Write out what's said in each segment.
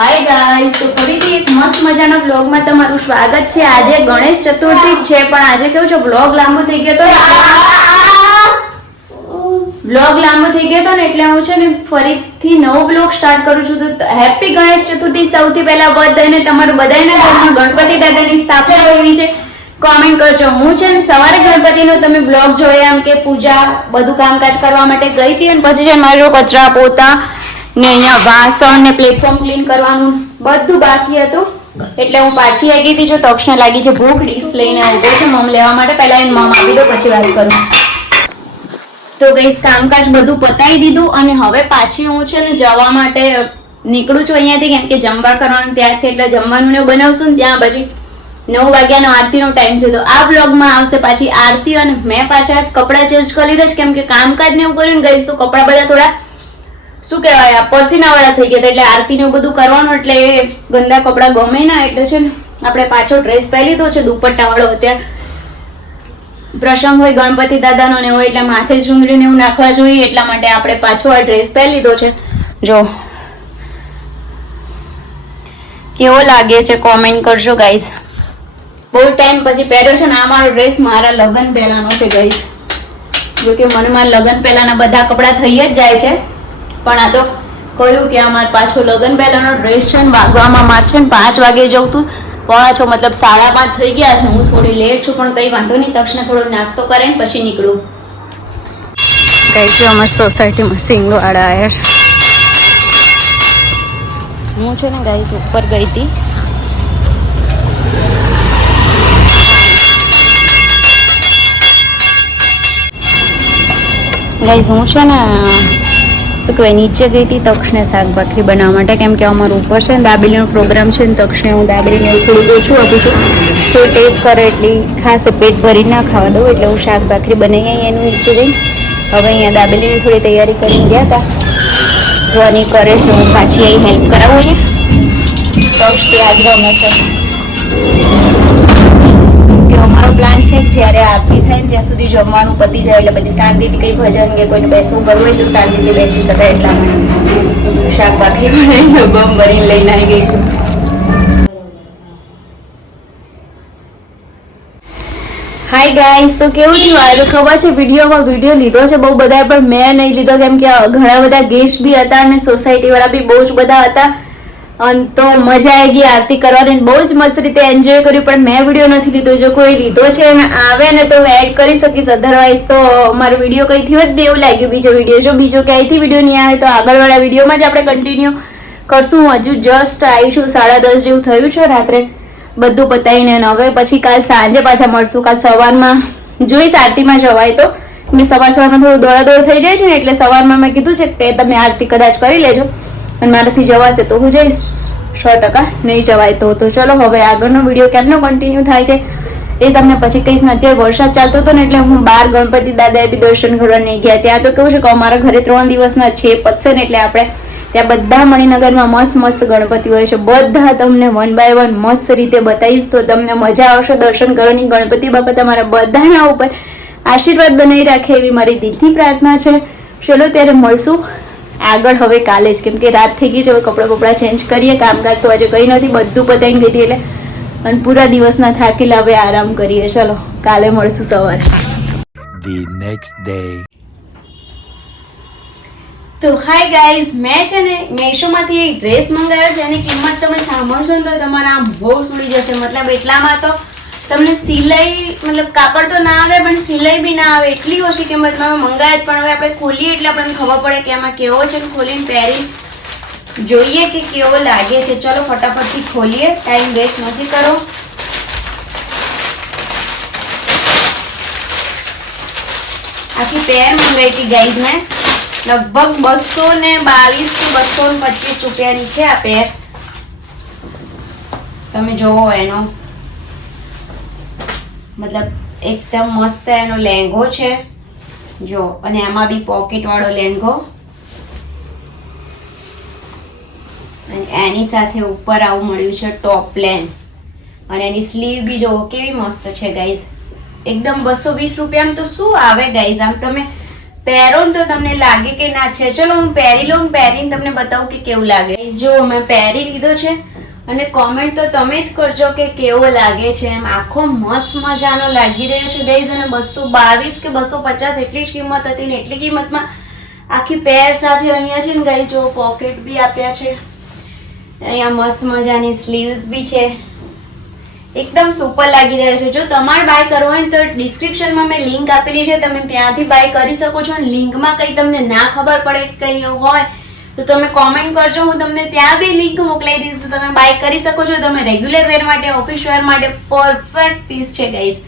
Hi guys, તો ફરીથી એક મસ્ત મજાના વ્લોગમાં તમારું સ્વાગત છે. આજે ગણેશ ચતુર્થી છે, પણ આજે કેવું છે વ્લોગ લાંબો થઈ ગયો તો ને એટલે હું છે ને ફરીથી નવો વ્લોગ સ્ટાર્ટ કરું છું. તો હેપી ગણેશ ચતુર્થી. સૌથી પહેલા બધાને તમારું બધાના ઘરમાં ગણપતિ દાદાની સ્થાપના કરવી છે, કોમેન્ટ કરજો. હું છે ને સવારે ગણપતિનો તમે બ્લોગ જોયા એમ કે પૂજા બધું કામકાજ કરવા માટે ગઈ હતી, અને પછી છે મારો કચરા પોતા ને અહીંયા વાસણ ને પ્લેટફોર્મ ક્લીન કરવાનું બધું બાકી હતું, એટલે હું પાછી આવી ગઈ હતી. જો તક્ષને લાગી છે ભૂખ, ડીશ લઈને ઉભો છે મમ લેવા માટે. પહેલા એને મમ આપી દો, પછી વાત કરું. તો ગઈસ કામકાજ બધું પતાવી દીધું, અને હવે પાછી હું છે ને જવા માટે નીકળું છું અહીંયાથી, કેમ કે જમવા કરવાનું ત્યાં છે, એટલે જમવાનું ને બનાવશું ને ત્યાં પછી 9 વાગ્યાનો આરતીનો ટાઈમ છે. તો આ બ્લોગમાં આવશે પાછી આરતી, અને મેં પાછા કપડાં ચેન્જ કરી લીધા છે, કેમ કે કામકાજ ને એવું કર્યું ને ગઈસ, તો કપડાં બધા થોડા શું કહેવાય પસીના વાળા થઈ ગયા, એટલે આરતી ને બધું કરવાનું, એટલે ગંદા કપડાં ગમે ના, એટલે છે ને આપણે પાછો ડ્રેસ પહેરી લીધો છે દુપટ્ટા વાળો. અત્યારે પ્રસંગ હોય ગણપતિ દાદાનો ને હોય, એટલે માથે ચુંદડી ને એવું નાખવા જોઈએ, એટલા માટે આપણે પાછો આ ડ્રેસ પહેરી લીધો છે. જો કેવો લાગે છે કોમેન્ટ કરજો ગાઈસ. બહુ ટાઈમ પછી પહેર્યો છે ને આ મારો ડ્રેસ, મારા લગ્ન પહેલાનો છે ગાઈસ. જો કે મને મારા લગ્ન પહેલાના બધા કપડાં થઈ જ જાય છે, પણ આ તો કહ્યું કે અમારે પાછો લગ્ન પહેલાનો ડ્રેસ છે ને વાગવામાં માં છે ને 5 વાગે જવું તું, 5:30 મતલબ 5:30 થઈ ગયા છે. હું થોડી લેટ છું, પણ કંઈ વાંધો નહીં. તક્ષને થોડો નાસ્તો કરે ને પછી નીકળું. ગાઈસ જો અમારી સોસાયટીમાં સિંગવાળા આવ્યા. હું છે ને ગાઈસ ઉપર ગઈ હતી, ગાઈસ હું છે ને શું કહેવાય નીચે ગઈ હતી તક્ષને શાકભાખરી બનાવવા માટે, કેમ કે અમારું ઉપર છે ને દાબેલીનો પ્રોગ્રામ છે ને તક્ષને હું દાબેલીને એવું થોડું ઓછું આપું છું, તો ટેસ્ટ કરે એટલી ખાસ પેટ ભરી ના ખાવા દઉં, એટલે હું શાકભાખરી બનાવી એનું નીચે જઈ. હવે અહીંયા દાબેલીની થોડી તૈયારી કરીને ગયા હતા, જોવાની કરે છે, હું પાછી અહીં હેલ્પ કરાવું. અહીંયા તક્ષ પ્યાજ ગમે છે, અમારો પ્લાન છે કે જ્યારે આરતી થાય ને ત્યાં સુધી જમવાનું પતી જાય, એટલે પછી શાંતિથી કંઈ ભજન કે કોઈને બેસવું કરવું હોય તો શાંતિથી બેસી શકાય, એટલા માટે શાકભાખરી બનાવીને બમ ભરીને લઈને આવી ગઈ છું. હાય ગાઈસ, તો કેવું થયું આજે ખબર છે, વિડીયો લીધો છે બહુ બધા, પણ મેં નહીં લીધો, કેમ કે ઘણા બધા ગેસ્ટ બી હતા અને સોસાયટી વાળા બી બહુ જ બધા હતા, અને તો મજા આવી ગઈ આરતી કરવાની, બહુ જ મસ્ત રીતે એન્જોય કર્યું, પણ મેં વિડીયો નથી લીધો. જો કોઈ લીધો છે અને આવે ને તો હું એડ કરી શકીશ, અધરવાઇઝ તો મારો વિડીયો કઈ થયો જ એવું લાગ્યું બીજો વિડીયો. જો બીજો ક્યાંયથી વિડીયો નહીં આવે તો આગળવાળા વિડીયોમાં જ આપણે કન્ટિન્યુ કરશું. હજુ જસ્ટ આવીશું 10:30 જેવું થયું છે રાત્રે બધું પતાવીને, અને હવે પછી કાલ સાંજે પાછા મળશું. કાલ સવારમાં જોઈશ આરતીમાં જવાય તો, મેં સવારમાં થોડું દોડાદોડ થઈ જાય છે ને, એટલે સવારમાં મેં કીધું છે કે તમે આરતી કદાચ કરી લેજો, અને મારાથી જવાશે તો હું જઈશ, 100%. નહીં જવાય તો ચલો હવે આગળનો વિડીયો ક્યારનો કન્ટિન્યુ થાય છે એ તમને પછી કહીશ ને. અત્યારે વરસાદ ચાલતો હતો ને, એટલે હું બહાર ગણપતિ દાદાએ બી દર્શન કરવા નહીં ગયા. ત્યાં તો કેવું છે કે અમારા ઘરે 3 દિવસના છે પતશે ને, એટલે આપણે ત્યાં બધા મણિનગરમાં મસ્ત ગણપતિ હોય છે, બધા તમને 1 by 1 મસ્ત રીતે બતાવીશ, તો તમને મજા આવશે દર્શન કરવાની. ગણપતિ બાપા તમારા બધાના ઉપર આશીર્વાદ બનાવી રાખે એવી મારી દિલથી પ્રાર્થના છે. ચલો ત્યારે મળશું આગળ હવે કાલે જ, કેમ કે રાત થઈ ગઈ છે. હવે કપડાં ચેન્જ કરીએ, કામકાજ તો આજે કંઈ નથી, બધું પતાવીને ગઈ હતી, એટલે અને પૂરા દિવસના થાકેલા હવે આરામ કરીએ. ચલો કાલે મળશું સવારે. The next day. તો હાય ગાઈઝ, મેં છે ને મેશોમાંથી એક ડ્રેસ મંગાવ્યો છે, એની કિંમત તમે સાંભળશો ને તો તમારા આમ ભોગ સુડી જશે. મતલબ એટલામાં તો તમને સિલાઈ મતલબ કાપડ તો ના આવે, પણ સિલાઈ બી ના આવે, એટલી ઓછી કિંમતમાં મંગાવ્યા જ. પણ હવે આપણે ખોલીએ એટલે આપણને ખબર પડે કે આમાં કેવો છે, ખોલીને પહેરી જોઈએ કે કેવો લાગે છે. ચલો ફટાફટથી ખોલીએ, ટાઈમ વેસ્ટ નથી કરો. આખી પેર મંગાવી હતી ગાઈઝ મેં, લગભગ 222 કે 225 રૂપિયાની છે આ પેર. તમે જોવો એનો મતલબ એકદમ મસ્ત એનો લહેંગો છે જો, અને એમાં બી પોકેટ વાળો લહેંગો, અને એની સાથે ઉપર આવું મળ્યું છે ટોપ પ્લેન, અને એની સ્લીવ બી જો કેવી મસ્ત છે ગાઈઝ. એકદમ 220 રૂપિયાનું તો શું આવે ગાઈઝ. આમ તમે પહેરો ને તો તમને લાગે કે ના છે. ચલો હું પહેરી લઉં, પહેરીને તમને બતાવું કે કેવું લાગે. જો મેં પહેરી લીધો છે અને કોમેન્ટ તો તમે જ કરજો કે કેવો લાગે છે. એમ આખો મસ્ત મજાનો લાગી રહ્યો છે ગાઈઝ. અને 222 કે 250 એટલી જ કિંમત હતી ને એટલી કિંમતમાં આખી પેર સાથે અહીંયા છે ને ગાઈઝ જો પોકેટ બી આપ્યા છે. અહીંયા મસ્ત મજાની સ્લીવ્સ બી છે. એકદમ સુપર લાગી રહ્યા છે. જો તમારે બાય કરવો હોય તો ડિસ્ક્રિપ્શનમાં મેં લિંક આપેલી છે, તમે ત્યાંથી બાય કરી શકો છો. અને લિંકમાં કંઈ તમને ના ખબર પડે કે કંઈ એવું હોય તો તમે કોમેન્ટ કરજો, હું તમને ત્યાં બી લિંક મોકલાવી દઈશ તો તમે બાય કરી શકો છો. તમે રેગ્યુલર વેર માટે, ઓફિસ વેર માટે પરફેક્ટ પીસ છે ગાઈઝ.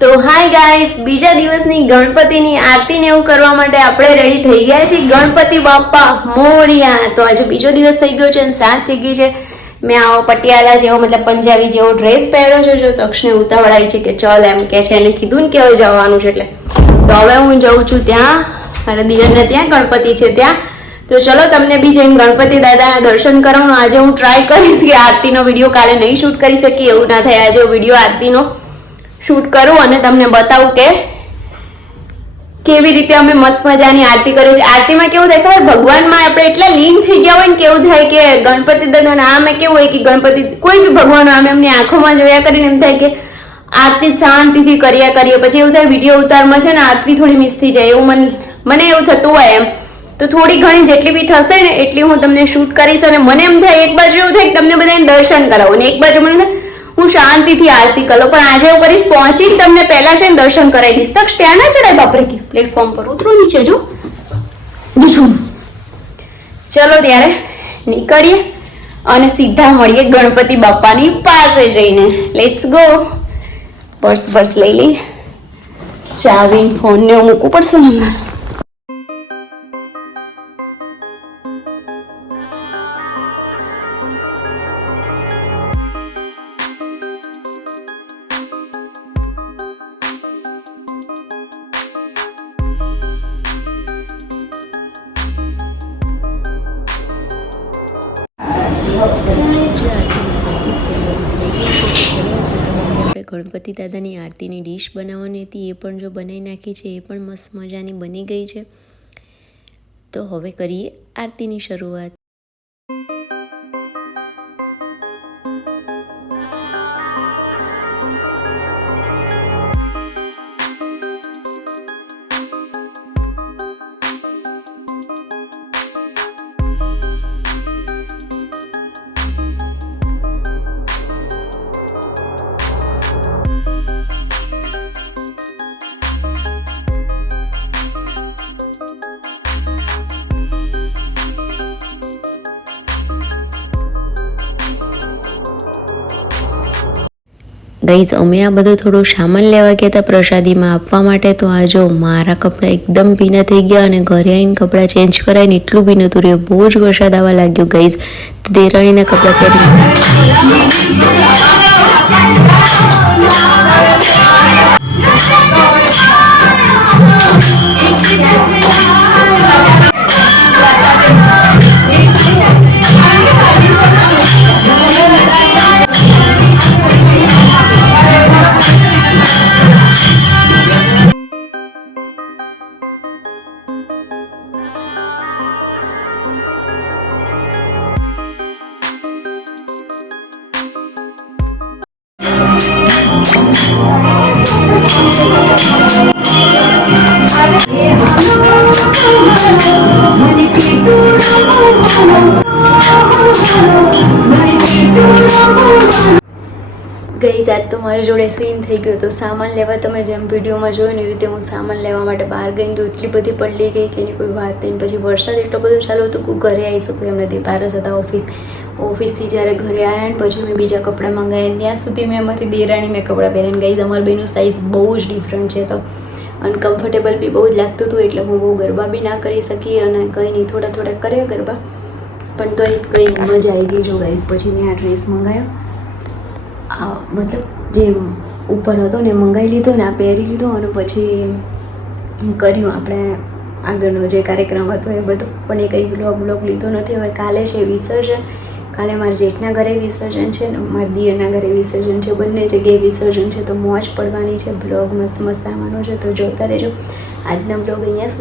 તો હાય ગાઈસ, બીજા દિવસની ગણપતિની આરતીને એવું કરવા માટે આપણે રેડી થઈ ગયા છીએ. ગણપતિ બાપ્પા મોરિયા. તો આજે બીજો દિવસ થઈ ગયો છે અને સાંજ થઈ ગઈ છે. મેં આવો પટિયાલા જેવો મતલબ પંજાબી જેવો ડ્રેસ પહેર્યો છે. જો તક્ષને ઉતાવળાય છે કે ચલ એમ કે છે, એને કીધું ને કે હવે જવાનું છે એટલે તો હવે હું જઉં છું ત્યાં. મારા દિયરને ત્યાં ગણપતિ છે ત્યાં. તો ચલો તમને બી જેમ ગણપતિ દાદાના દર્શન કરવાનું આજે હું ટ્રાય કરીશ કે આરતીનો વિડીયો કાલે નહીં શૂટ કરી શકીએ એવું ના થાય. આજે વિડીયો આરતીનો શૂટ કરું અને તમને બતાવું કે કેવી રીતે અમે મસ્ત મજાની આરતી કરીએ છીએ. આરતીમાં કેવું થાય ખબર, ભગવાનમાં આપણે એટલા લીન થઈ ગયા હોય ને કેવું થાય કે ગણપતિ દાદાના આમે કેવું હોય કે ગણપતિ કોઈ બી ભગવાન આમે એમની આંખોમાં જોયા કરીને એમ થાય કે આરતી શાંતિથી કર્યા કરીએ. પછી એવું થાય વિડીયો ઉતારમાં છે ને આરતી થોડી મિસ થઈ જાય એવું મને એવું થતું હોય એમ. તો થોડી ઘણી જેટલી બી થશે ને એટલી હું તમને શૂટ કરીશ. અને મને એમ થાય એક બાજુ એવું થાય કે તમને બધાને દર્શન કરાવું ને એક બાજુ મને હું શાંતિથી આરતી કરું. પણ આજે એવું કરીશ, પહોંચીને તમને પહેલા છે ને દર્શન કરાવી દઈશ. તક્ષ ત્યાં ના ચડાય બાપરે, કે પ્લેટફોર્મ પર ઉતરો નીચે જો બીજું. ચલો ત્યારે નીકળીએ અને સીધા મળીએ ગણપતિ બાપ્પાની પાસે જઈને. Let's go. પર્સ લઈ લઈએ, ચાવી ફોન ને મૂકવું પડશે ને. ગણપતિ દાદાની આરતીની ડીશ બનાવવાની હતી, એ પણ જો બનાવી નાખી છે, એ પણ મસ્ત મજાની બની ગઈ છે. તો હવે કરીએ આરતીની શરૂઆત. ગાઈઝ, અમે આ બધો થોડો સામાન લેવા ગયા હતા પ્રસાદીમાં આપવા માટે. તો આ જો મારા કપડાં એકદમ ભીના થઈ ગયા અને ઘરે આવીને કપડાં ચેન્જ કરાવીને એટલું ભી નહોતું રહ્યું. બહુ જ વરસાદ આવવા લાગ્યો ગાઈઝ. તો દેરાણીના કપડાં ગઈ આજ તો મારી જોડે સીન થઈ ગયો તો સામાન લેવા તમે જેમ વિડીયોમાં જોયું ને એવી રીતે હું સામાન લેવા માટે બહાર ગઈ તો એટલી બધી પલળી ગઈ કે એની કોઈ વાત નહીં. પછી વરસાદ એટલો બધો ચાલુ હતો કે ઘરે આવી શકું એમ નથી. પારસ હતા ઓફિસથી જ્યારે ઘરે આવ્યા ને પછી મેં બીજા કપડાં મંગાવ્યા ત્યાં સુધી મેં અમારી દેરાણીને કપડાં પહેરીને ગઈ. અમારી બેનું સાઇઝ બહુ જ ડિફરન્ટ છે તો અનકમ્ફર્ટેબલ બી બહુ જ લાગતું હતું એટલે હું બહુ ગરબા બી ના કરી શકી અને કંઈ નહીં થોડા કર્યા ગરબા પણ તો એ કંઈ મજા આવી ગઈ. જો ગાઈસ પછી મેં આ ડ્રેસ મંગાવ્યો મતલબ જે ઉપર હતો ને મંગાવી લીધો ને આ પહેરી લીધો અને પછી કર્યું આપણે આગળનો જે કાર્યક્રમ હતો એ બધો પણ એ કંઈ બ્લોગ લીધો નથી. હવે કાલે છે વિસર્જન. કાલે મારા જેઠના ઘરે વિસર્જન છે ને મારા દિયરના ઘરે વિસર્જન છે. બંને જગ્યાએ વિસર્જન છે તો મોજ પડવાની છે. બ્લોગ મસ્ત આવવાનો છે તો જોતા રહેજો. આજના બ્લોગ અહીંયા સુધી.